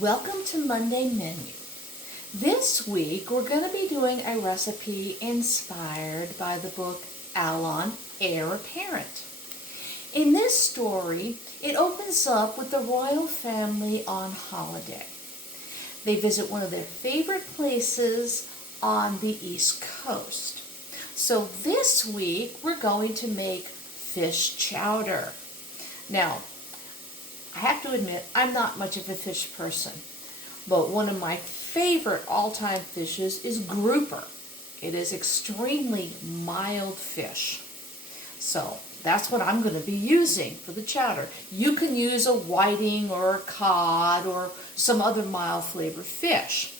Welcome to Monday Menu. This week we're going to be doing a recipe inspired by the book Allon, Heir. In this story, it opens up with the royal family on holiday. They visit one of their favorite places on the East Coast. So this week we're going to make fish chowder. Now, I have to admit, I'm not much of a fish person, but one of my favorite all-time fishes is grouper. It is extremely mild fish. So that's what I'm going to be using for the chowder. You can use a whiting or a cod or some other mild flavored fish.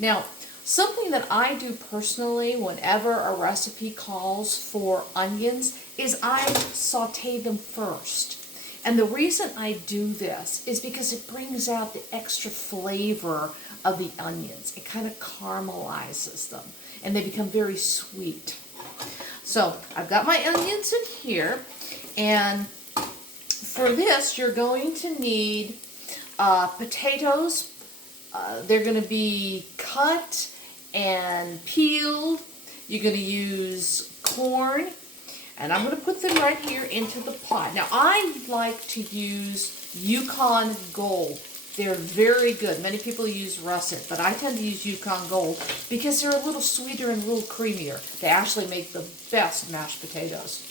Now, something that I do personally whenever a recipe calls for onions is I saute them first. And the reason I do this is because it brings out the extra flavor of the onions. It kind of caramelizes them and they become very sweet. So I've got my onions in here, and for this you're going to need potatoes. They're going to be cut and peeled. You're going to use corn. And I'm going to put them right here into the pot. Now, I like to use Yukon Gold. They're very good. Many people use russet, but I tend to use Yukon Gold because they're a little sweeter and a little creamier. They actually make the best mashed potatoes.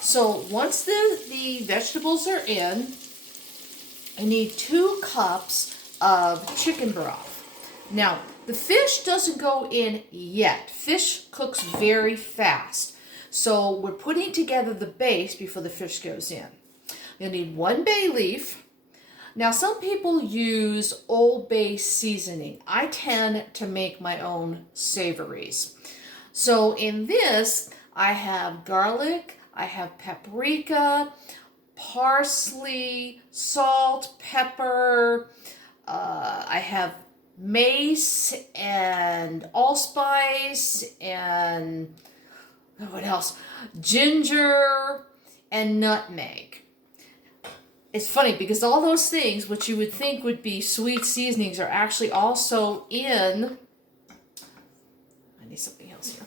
So once the vegetables are in, I need 2 cups of chicken broth. Now, the fish doesn't go in yet. Fish cooks very fast. So we're putting together the base before the fish goes in. You'll need 1 bay leaf. Now some people use Old Bay seasoning. I tend to make my own savories. So in this, I have garlic, I have paprika, parsley, salt, pepper, I have mace and allspice and what else? Ginger and nutmeg. It's funny because all those things, which you would think would be sweet seasonings, are actually also in, I need something else here,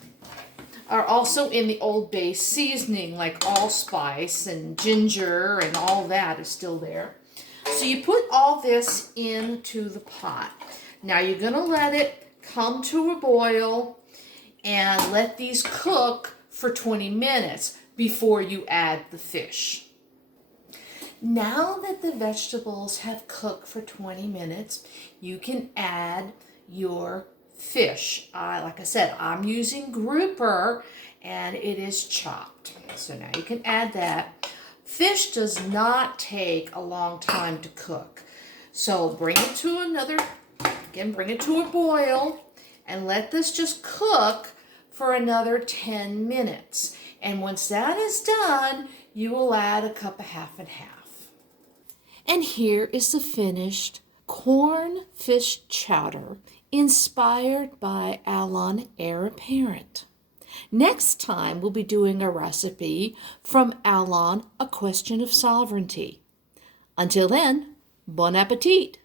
are also in the Old Bay seasoning, like allspice and ginger and all that is still there. So you put all this into the pot. Now you're going to let it come to a boil and let these cook for 20 minutes before you add the fish. Now that the vegetables have cooked for 20 minutes, you can add your fish. Like I said, I'm using grouper and it is chopped. So now you can add that. Fish does not take a long time to cook. So bring it to a boil and let this just cook for another 10 minutes. And once that is done, you will add a cup of half and half. And here is the finished corn fish chowder inspired by Allon, Heir. Next time we'll be doing a recipe from Allon, A Question of Sovereignty. Until then, bon appetit!